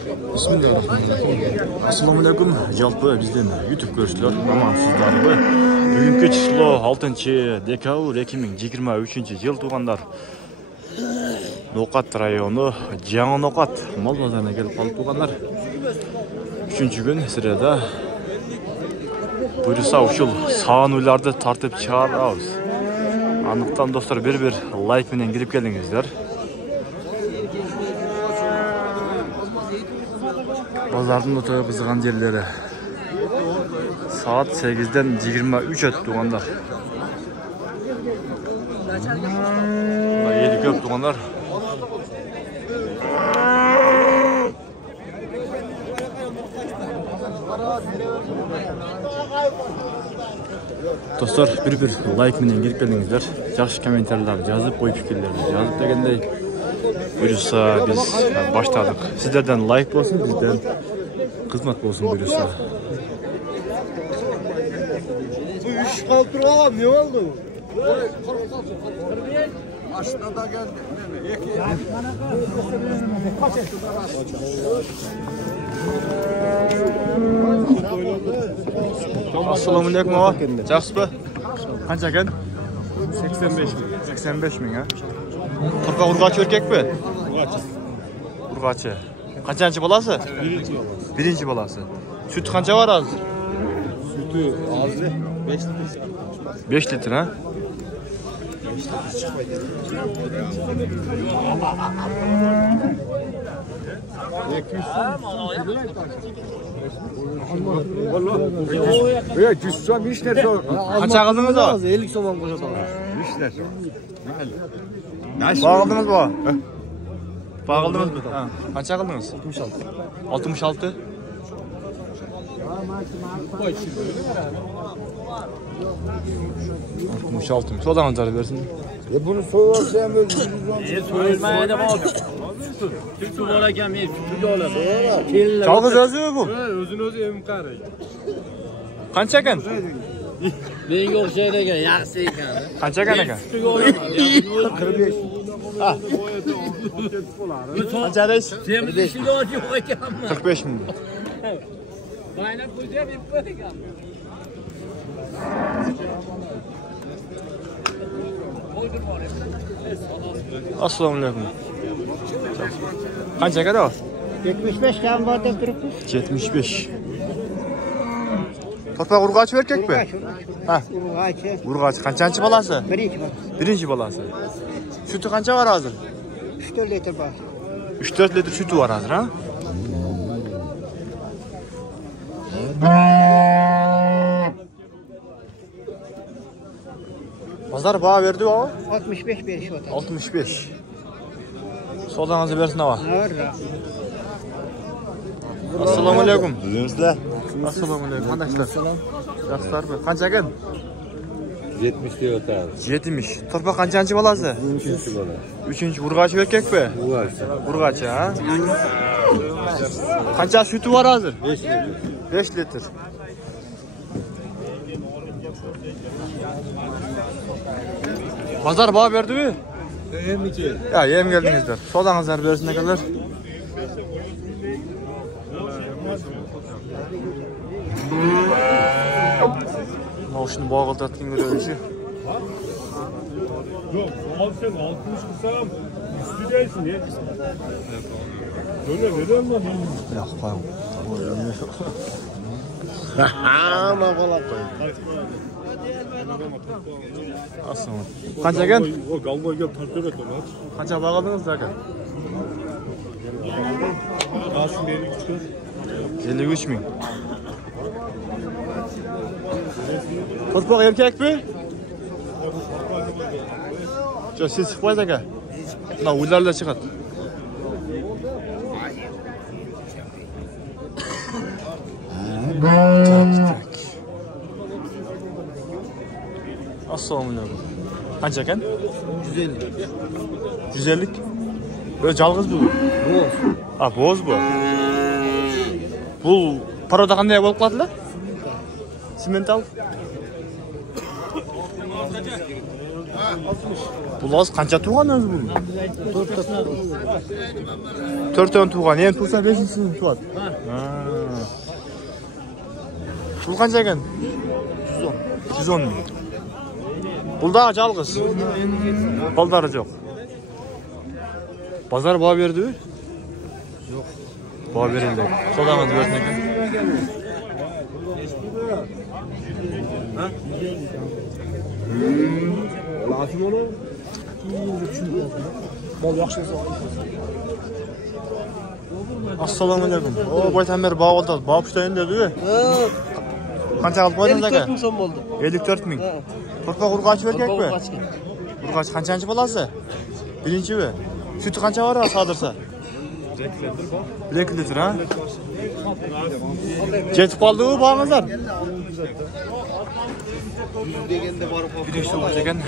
Bismillahirrahmanirrahim. Assalamu alaikum. Жалпы бізден YouTube көршілер амансыздарбы. Бүгінгі число 6 декабрь 2023 жыл туғандар. Ноқат районы Жаңа Ноқат мал базарына келіп қалып туғандар. 3-ші күн сіреді. Бұйырса ушул саған үйларды тартып чыгарабыз. Анықтан достар бір лайк менен кирип келдиңиздер. Базардың өте қызған жерлері. Saat 8'den 23 öt туғандар. Ели көп туғандар. Достар, бір лайк менен кирип келдиңиздер. Жақсы комментарийлер жазып, ой пикирлерди жазып дегендей. Бұйырса біз баштадық. Сіздерден лайк болсын, бізден қызмат болсын бұйырса. Üç kalp duralım, ne oldu? Aşağıda geldi. Assalamu alaikum ağa. Жақсы ба? Қанша екен? 85 мың, ha? Turpa urgaçı erkek mi? Urgaçı. Kaçıncı balası? Birinci balası. Süt kança var az? Sütü azı 5 litre. 5 litre ha? Ya cüssam işler zor. Kaça kaldınız o? 50 soğan koşadı. İşler zor. Bağıldınız mı? Bağıldınız mı? Kaça kaldınız? 66. 66. Sodan antarı versin. Bunu soğursam böyle Soyulmaya da bak. Sütü var ekan, men sütü olaman. Çalgız özü mü bu? özünü evim qaray. Qancha ekan? Menga o'xshaydi ekan, yaxshi ekan. Qancha ekan aka? Sütüga olaman. 45. Ha. Qancha deysiz? Sen bizni iloji yo'q ekanmi? 45 ming. Bayna pulga berib qo'y ekan. Assalomu alaykum. Qancha ekan o? 75 kam bor deb turibmiz. 75. Torpaq urg'achi erkek mi? Ha. Urg'achi. Urg'achi qancha balasi? Birinchi bor. Birinchi balasi. Sütü qancha var hozir? 3-4 litr bor. 3-4 litr sütü var hozir, ha? Pazar bağı verdi o? 65 berishyapti. 65. Soldanızı versin hava. Assalomu alaykum. Bizimizler. Assalomu alaykum. Qanday ishlar? Yaxshilar mı? Qancha ekan? 70 diyor tabi. 70. Torpaq qanchanchi balasi? 3. bola. 3-chi urg'achi erkek mi? Urg'achi. Urg'achi, ha? Qancha sütü var hozir? 5 litre. 5 litr. Pazar bağı verdi mi? Hem iki. Ya yem geldinizler. Sodanızlar verisine kadar. Şunu bağıldatın görevlisi. Yok, al sen 60 kısam üstü değilsin ya. Böyle veriyor mu? Yok koyun. Ama kola koy. Aslında. Kaça gen? O galva gel tartıyor et onu. Kaça bağladınız da gen? Alsın beni küçük. 53 bin. Torpaq erkek mi? Çok siz çıkmayız aga. Na uylarla çıkat. Tak. Assalamu alaikum. Kaça eken? 150. 150. Böyle calgız bu. Boz. Ha boz bu. Bu paroda qanday bo'lib qoladi? Simental. Бұл аз қанша туған өзі бұл? 4 туған, ең туса 5-сін туады. Бұл қанша екен? 110 мың. Бұл да жалғыз. Балдары жоқ. Базар баға берді бе? Жоқ. Баға берілді. Содаңыз берсін екен. Assalamualaikum. O baytan beri bağ oldu. Bağ püştayın dedi mi? Kança alıp koydunuz aka? 54 ming so'm bo'ldi. 54 ming. Torpaq urg'achi berkek mi? Urg'achi qanchanchi bolasi? Birinchi mi? Sütü qancha var sadirsa? 2 litr ha? Jetib qoldi u bağыңızlar. Degende borib Birinchi to'g'ri ekan.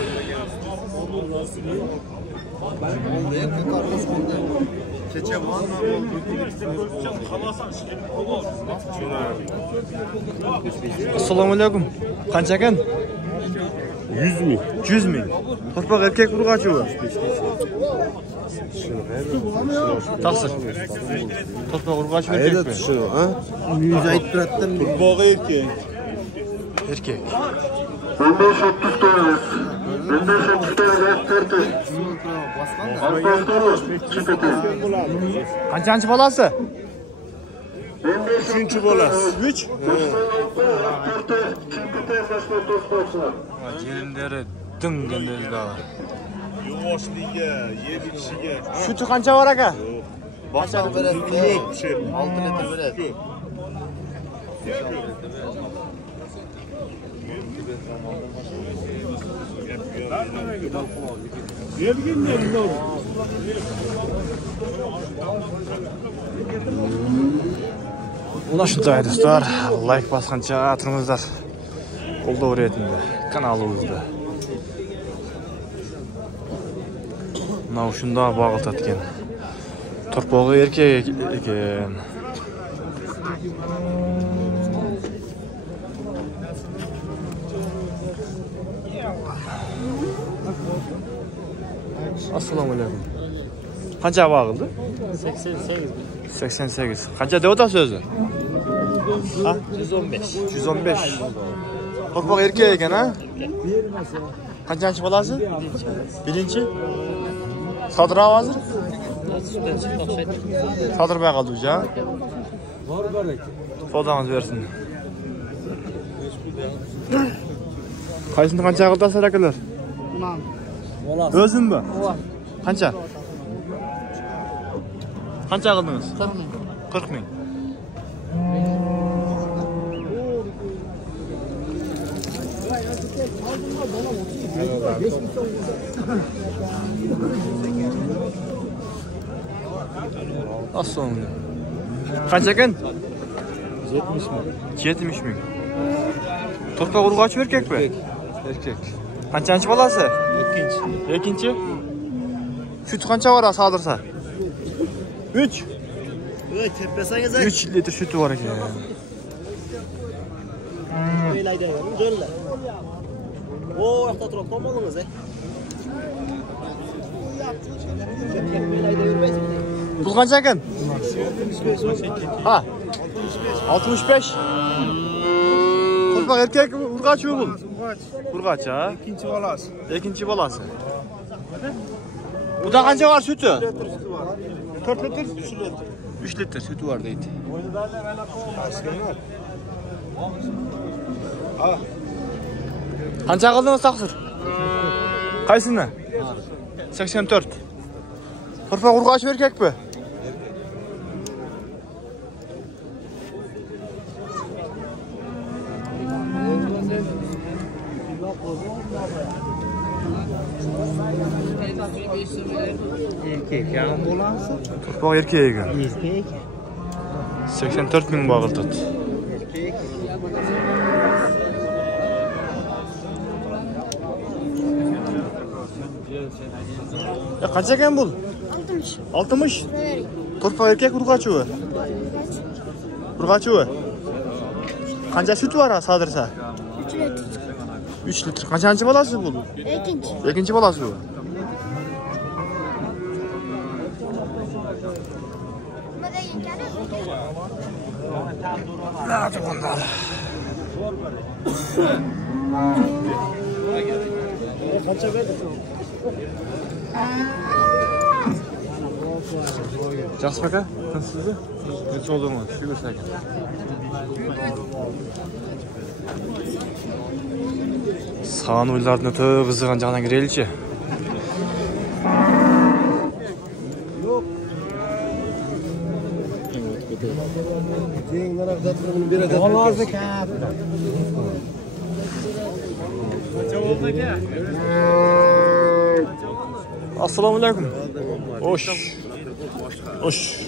Assalomu alaykum. Qancha ekan? 100 ming. 100 ming. Torpaq erkek urg'achi u. Taqsir. Torpaq urg'achi erkek mi? Shu, ha? 100 aytib turatdim. Bog'i erkek. Erkek. 15-30 Qanchanchi bolasi? 3-chi bolasi. 3. Jelimlari dinggendezi da. Yo'qligiga, yer ichiga. Sütü qancha var aka? Boshqa beradi. 6 litr beradi. Ulan shunday do'stlar, like bosqancha turingizlar. Qo'llov retinde kanalimizda. Mana shunda bag'iltatgan. Torpog'i erkek ekan. Assalomu alaykum. Qancha bag'ildi? 88. 88. Qancha deb o'tasiz o'zi? Ha? 115. 115. Torpaq erkek ekan ha? Qanchanchi bolasi? Birinchi. Sodir hozir? Sodir bay qoldi o'zi ha? Sodangiz bersin. Qaysini qancha qildasiz akalar? O'zimmi? Qancha? Qancha qildingiz? 40 ming. 40 ming. Assalomu. Qancha ekan? 70 ming. 70 ming. Torpaq urg'achi erkakmi? Erkak. Qanchanchi bolasi? Ikkinchi. Süt qancha var sadirsa? 3. Voy, tepasangiz 3 litr sütü var ekan. o'ylaydi, jo'lla. O, yoqda turib qolmadingiz, Bu qancha ekan? Ha. 65. Torpaq erkak urg'achi bu. Urg'achi ha? Ikkinchi bolasi. İkinci bolası. Bu da qancha var sütü? 4 litr. 3 litr sütü var deydi. Qancha qildingiz taqsir? Qaysini? 84. Torpaq urg'achi erkakmi? Erkek ham bo'lasi. Torpaq erkek ekan. Erkek. 84 ming bag'iltadi. Erkek. Ya qancha ekan bu? 60. 60. Torpaq erkak urg'achi u. Urg'achi u. Qancha süt var sadirsa? 3 litr. 3 litr. Qancha bolasi bu? Ikkinchi. Ikkinchi bolasi bu. Qancha berdi? Yaxshi aka, sizni? Necha oldingiz? Shu ko'rsaking. Sağın uylarını öte kızıgan cana gireylikçi. Assalamu alaikum. Hoş. Hoş.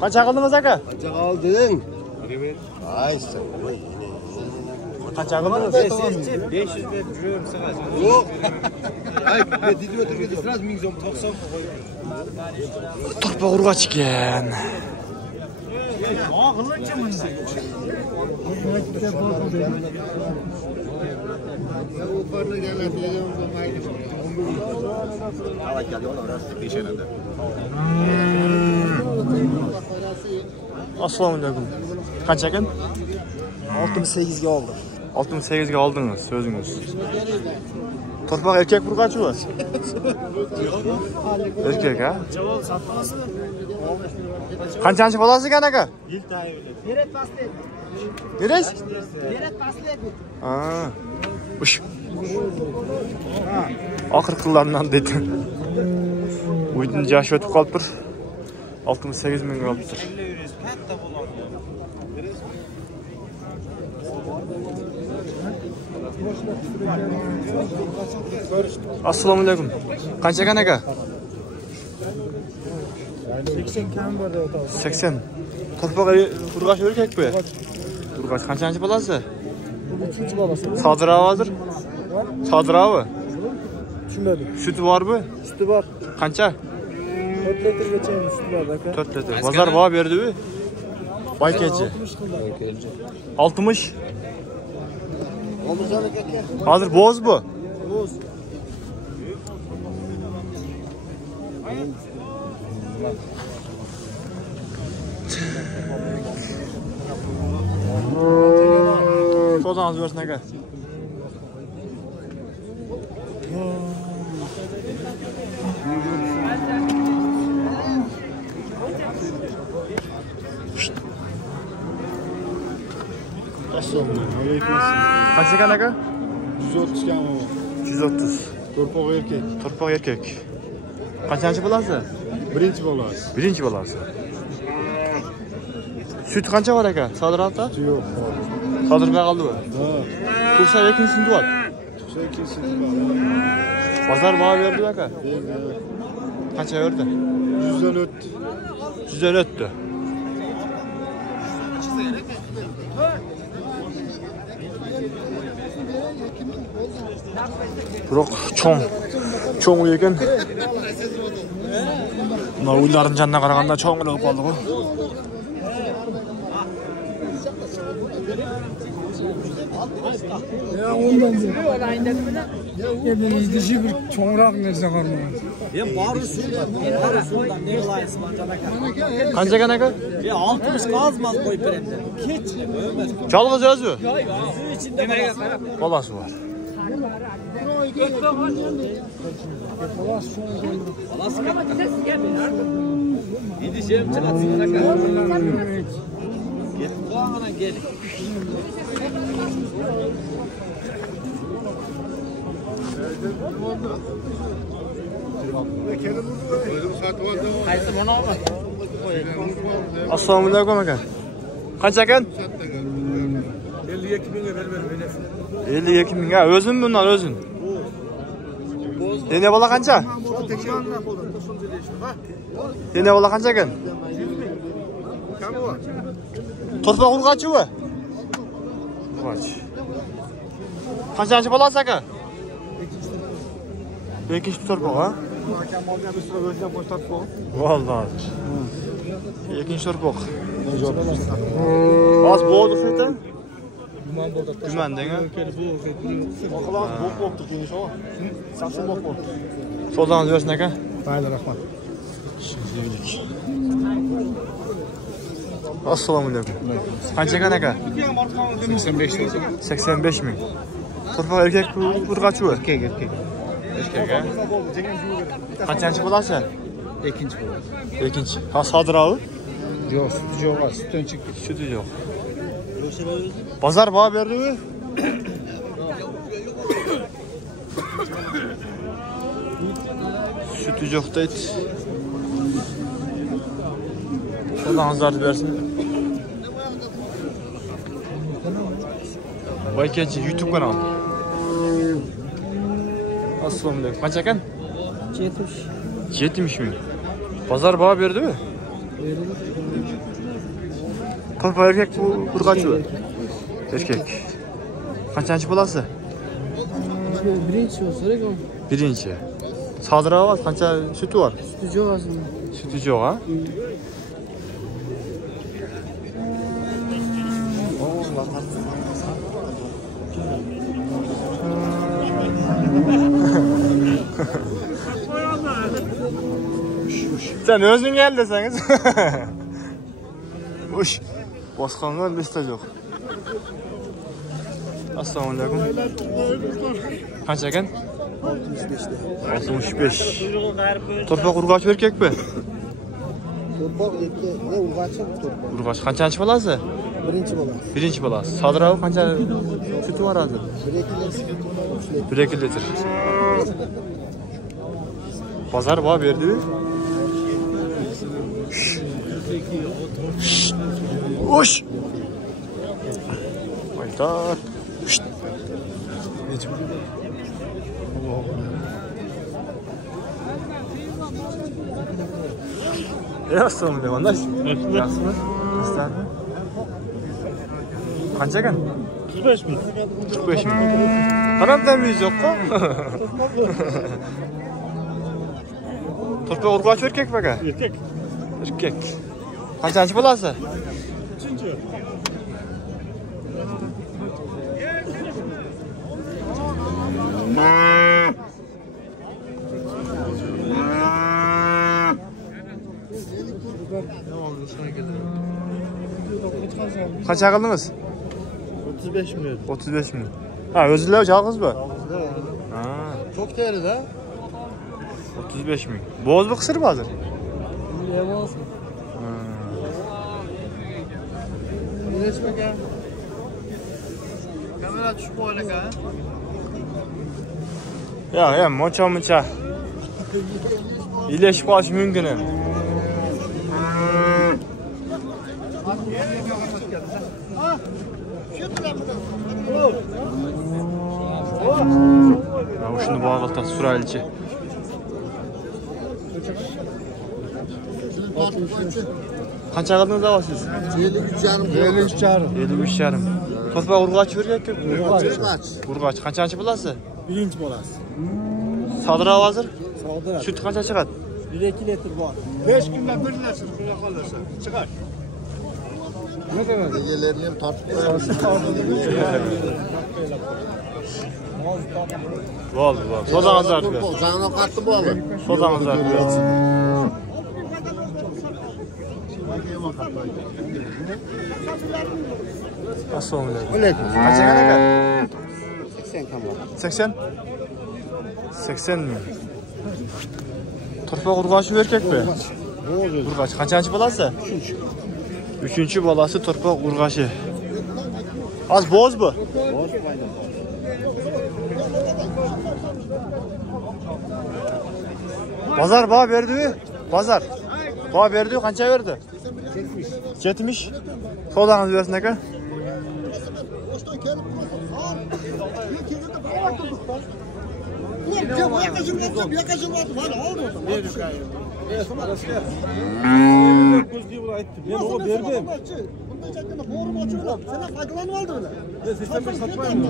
Kaça kaldınız aka? Kaça kaldın? Ay sen. Kaça kaldınız? 500 ben jürüyorum sana. Yok. Ay dedim oturdu sırası 1090 Torpa urgaç ekan. Assalomu alaykum. Qancha ekan? 68 ga oldim. 68 ga oldingiz so'zingiz. Torpaq erkak urgachi bu? Erkak ha? Javob satmasmi? Qanchanchi bolasi ekan aka? Beret paslet. Neres? Beret paslet. Ha. Ush. Oxir qillardan dedi. Uydun yoshi o'tib qolibdir. 68 mingga olibdir. Assalomu alaykum. Qancha ekan aka? 80 kam bor deb o'tamiz. 80. Torpaq urgachi erkak bu. Urgachi qanchanchi bolasi? Uchinchi bolasi. Sodiravodir. Sodiravo. Tushunmadim. Sütü var mı? Sütü bor. Qancha? 4 litrgacha sütü bor aka. 4 litr. Bozor baho berdi-ku. Baykachi. 60. Hozir bo'z bu. Bo'z. Sozangiz bersin aka. Kaç ekan aka? 130 kam o. 130. Torpaq erkak. Torpaq erkak. Qancha bolasi? Birinchi bolasi. Birinchi bolasi. Süt qancha bor aka? Sodirotda? Yo'q. Sodirga qoldi bu. Ha. Tursa ikkinchisini deyapti. Tursa ikkinchisini bor. Bozor baho berdi aka. Qancha berdi? 100dan o'tdi. 100dan o'tdi. Biroq cho'ng uy ekan. Mana uylarning janna qaraganda cho'ng bo'lib qoldi-ku. Ya ondan elimizde şey bir çoğrak nerse karmağın. Qancha ekan aka? 60 qazmaz qo'yib beradi. Kech. Yolg'iz o'zi. Bolasi bor. Gidişim çıratsın aka. Git qo'ngana gel. Qaysi bunami? Assalomu alaykum aka. Qancha ekan? 52 binge vermedim. 52 ming. Ha, o'zim bundan o'zim. Yine bola qancha? Yine bola qancha ekan? Torpaq urgachi bu? Urgachi. Qancha bolasi aka? Ikkinchi torpaq ha? Vallahi. Ikinci torpaq. Az boğdu şurada. Güman denge. Oqilamiz bo'p bo'pti keyin shu. Saqsim bo'p bo'pti. So'zlarınızı versin aka. Mayli, rahmat. Assalomu alaykum. Qancha ekan aka? 85 lira. 85 ming. Torpaq erkak urg'achi u? Erkak. Erkak a? Qanchasi bo'lasi? Ikkinchi bo'ladi. Ikkinchi. Ha, sodiravi? Yo'q, suti yo'q, sutdan chiqib. Sütü yo'q. Pazar baho berdi u? Sütü yo'q deydi. So'zlarınızı versin. Baykenchi YouTube kanal. Assalomu alaykum. Qancha ekan? 70. 70 ming. Pazar baho berdi mi? Torpaq erkak bu urg'achi u? Erkak. Qanchasi bo'lasi? Birinchi bo'lsa kerak. Birinchi. Sodiravoz qancha sütü var? Sütü yo'q aslında. Sütü yo'q ha? Sen özün gel deseniz. Uş. Boshqonga lista yo'q. Assalomu alaykum. Qancha ekan? 65. Torpaq urg'achi erkakmi? Torpaq erkak, ne urg'achi torpaq. Urg'achi qanchasi bo'lasi? Birinchi bo'ladi. Birinchi bo'lasi. Sodirov qancha sütü var hozir? 1 litr. Pazar baho berdi. Uş. Aytar. Assalomu alaykum. Yaxshimi? Nasılsın? Qancha ekan? 45 ming. 45 ming. Qanaqadan miyiz yo'q-ku? Torpaq urg'achi erkak aka? Erkak. Erkak. Qanchasi bo'lasi? Uchinchi. Qancha qildingiz? 35 ming. 35 ming. Ha, o'zingizlar yolg'izmi? Ha, Çok değerli de. 35 ming. Bo'zmi qisirmi hozir? Yemezsin. Birleşmek ya. Kamera tushib qo'ylik ha. Ya, muncha. İleshib qolish mumkin. Ya şunu bağılta Surayilchi. Qancha qildingiz avasiz? 53,5. Torpaq urg'achi erkak. Urg'achi qanchasi bo'lasi? Birinchi bo'lasi. Sodirov hozir? Sodir. Süt qancha chiqadi? 1-2 litr bor. 5 kunda bir narsa qila qolsa chiqar. Gecelerini hem tartib qo'yamiz. Bo'ldi. So'zingizni ber. Zangni qattiq bo'ldi. So'zingizni ber. Assalomu alaykum. Qancha aka? 80 kam bor. 80? 80 ming. Torpaq urg'achi erkakmi? Urg'achi qanchasi bolasi? 3-chi bolasi torpaq urg'achi. Az bo'zmi? Boş payda. Pazar baho berdi-ku? Pazar. Baho berdi-ku, qancha berdi? 70. So'zingizni bersin aka. Ben ona verdim. Sen faydalanıp aldın öyle. Sen satmayın mı?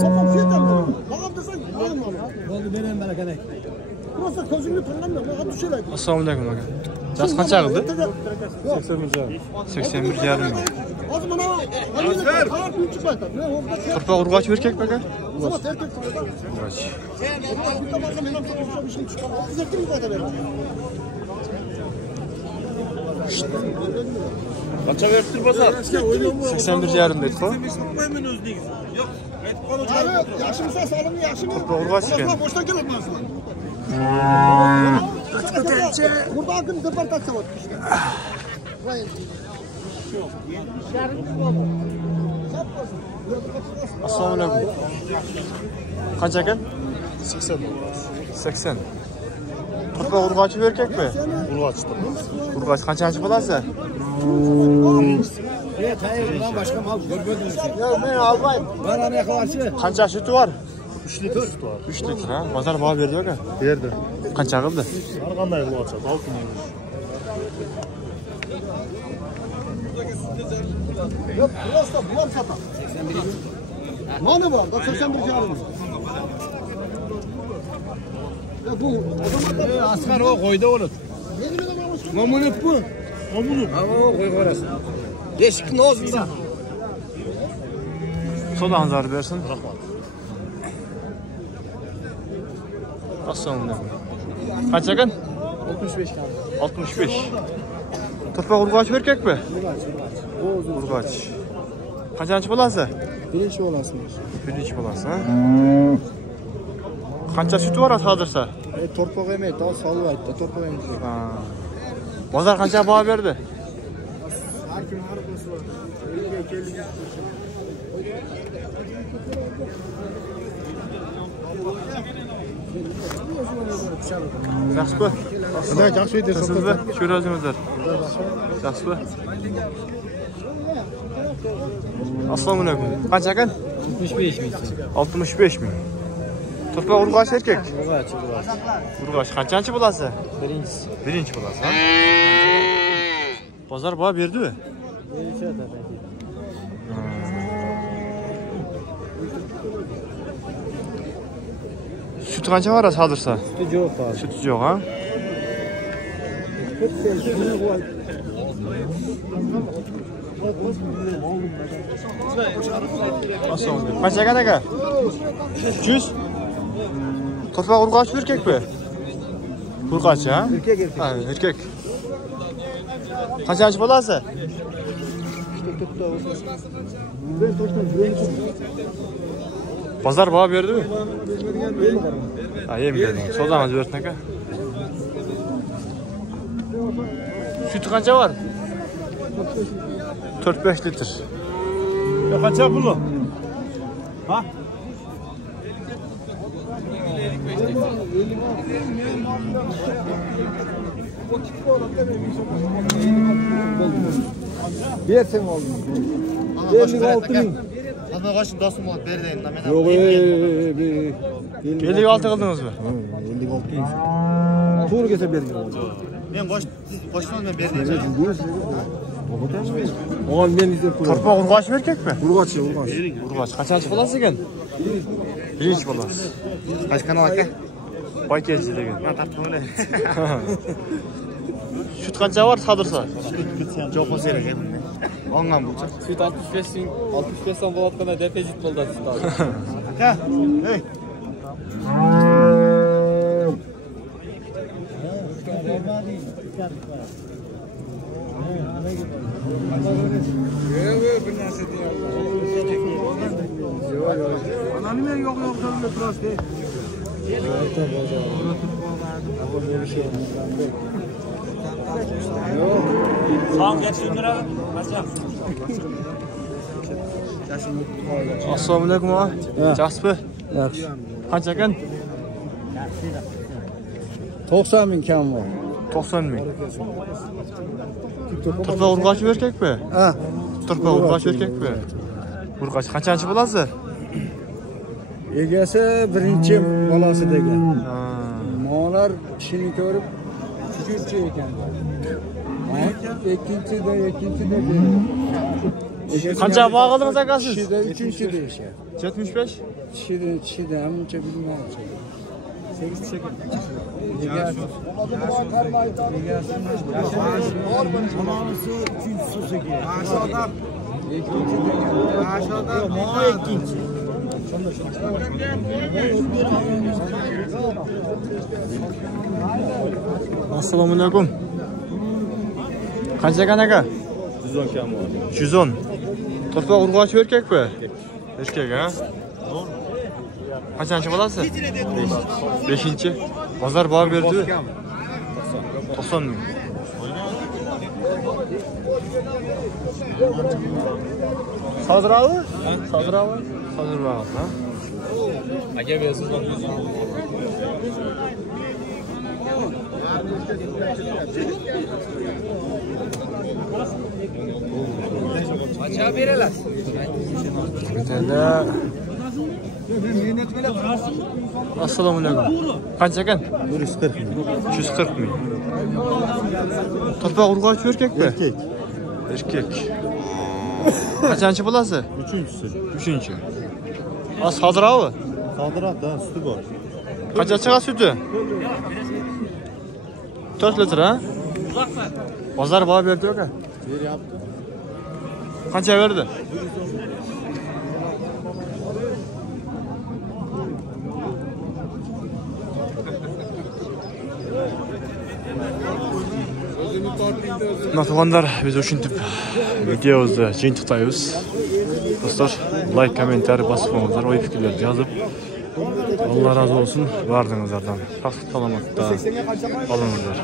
Toplam fiyattan mı? Babam desen alın bana. Oldu benim bana gerek. Burası közünü tanımıyor. Bana düşerek. Assalomu alaykum aka. Jasi qancha qildi? 81 81,5 ming. Hozir mana qarab uchi baytar. Men o'rta Turpoq urg'och erkakmi aka? Sabah erkek turadi. Urg'och. Bitta bo'lsa men ham ishim chiqadi. 32 ming baytar beraman. Qancha berib tur bozor? 81,5 dedi ku. Yaxshi misol solimni yaxshimi? Turpoq urg'och ekan. Boshdan keladi sizlar. Buradan kim deportatsiya bo'ldi işte. Assalomu alaykum. Qancha ekan? 80. Turpoq urg'och erkakmi? Urg'och qanchasi bo'ladi? Boshqa mal ko'rmadingiz. Yo'q, men olmayman. Men ana yaxshi. Qancha sütü var? 3 litr süt var. 3 litr ha. Bozor baho berdi aka. Berdi. Qancha qildi? Har qanday qilib ochadi? 6 ming. Yo'q, просто bular sotadi. 81. Mana bor, 81 jarım. Ya bu odamlar Asqar o qo'yda o'lib. Mamunib bu. Mamunib. Ha, o qo'y qo'rasan. Eshikni o'zida. Sodan zar versin. Rahmat. Assalomu alaykum. Qancha ekan? 65 kan. 65. Turpoq urg'och erkakmi? Urg'och. Qanchasi bo'lasi? Birinchi bo'lasizmi? Birinchi bo'lasi, ha? Qancha sütü var hozirsa? Torpoq emas, to solib aytdi, torpoq emas. Ha. Bozor qancha baho berdi? Har kim har bo'lsa. Yaxshi. Qanday yaxshi edi Sizmi? Ko'rasizlar. Yaxshi. Assalomu alaykum. Qancha ekan? 65 ming. 65 ming. Turpoq urg'och erkak. Urg'och. Urg'och qanchasi bo'lasi? Birinchisi. Birinchi bo'lasi, ha? Bozor baho berdi-mi? Süt qancha var hozirsa? Sütü yo'q hozir. Süt yo'q, ha? Assalomu alaykum. Qancha ekan aka? 300. Turpoq urg'och erkakmi? Urg'och, ha? Erkak. Ha, erkak. Qanchasi bo'lasi? Bozor baho berdi-mi? Ha, yem berdi. Sodamiz bersin aka. Sütü qancha var? 4-5 litr. Ya qancha puli? Ha? Bersen oldu. 56 ming. Qanday qo'shib do'stim olib berdi endi men. Yo'q, 56 qildingizmi? 56 ming. To'g'ri kelsa bergan. Men qo'shdim men berdim. Oğlum ben izlep koyuyorum. Turpoq urg'och erkakmi? Urg'och. Urg'och qanchasi bo'lasi ekan? Birinchi bo'lasi. Qaysi kanal aka? Boykechi degan. Men tartibimda. Süt qancha var hozirsa? Jo'q bo'lsa kerak endi. Olgan bo'lsa. Süt 65 ming. 65 so'm bo'layotganda depozit bo'ldi süt hozir. Aka, hey. Ana nima yo'q joyda turasiz? Assalomu alaykum aka. Yaxshimi? Yaxshi. Qancha ekan? 90 ming kam var. 90 ming. Turpoq urg'och erkakmi? Ha. Turpoq urg'och erkakmi? Urg'och qanchasi bo'lasi? Egasi birinchi bolasi degan. Ha. Molar ishini ko'rib uchinchi ekan. Ikkinchi de Qancha baho qildingiz aka siz? Kishida uchinchi deyishadi. 75? Kishida hammacha bilmayapti. Assalomu alaykum. Qancha ekan aka? 110 kam bor. 110. To'rtboq urg'ochi erkakmi? Erkak, ha? Qancha bolasi? 5-chi. Bozor baho berdi. 90 ming. Sozravi? Sozravi? Sozravi, ha? Aka bersiz bak. Aşağı vereler. Bitende. Assalomu alaykum. Qancha ekan? 140 ming. 140 ming. To'rtboq urg'ochi erkakmi? Erkek. Erkak. Qancha bolasi? 3-chi. 3-chi. Sozravi? Sodirat da suti bor. Qancha chiqadi suti? 4 litr, ha? Bozor baho berdi aka. Beryapti. Qancha berdi? Notuvandar biz o'shintib videomizni jintiqtaymiz. Do'stlar, like, kommentar bosib qo'yinglar, o'y fikrlarni yozib. Alloh razı olsun bardingizlardan. Sog' salomatda qolinglar.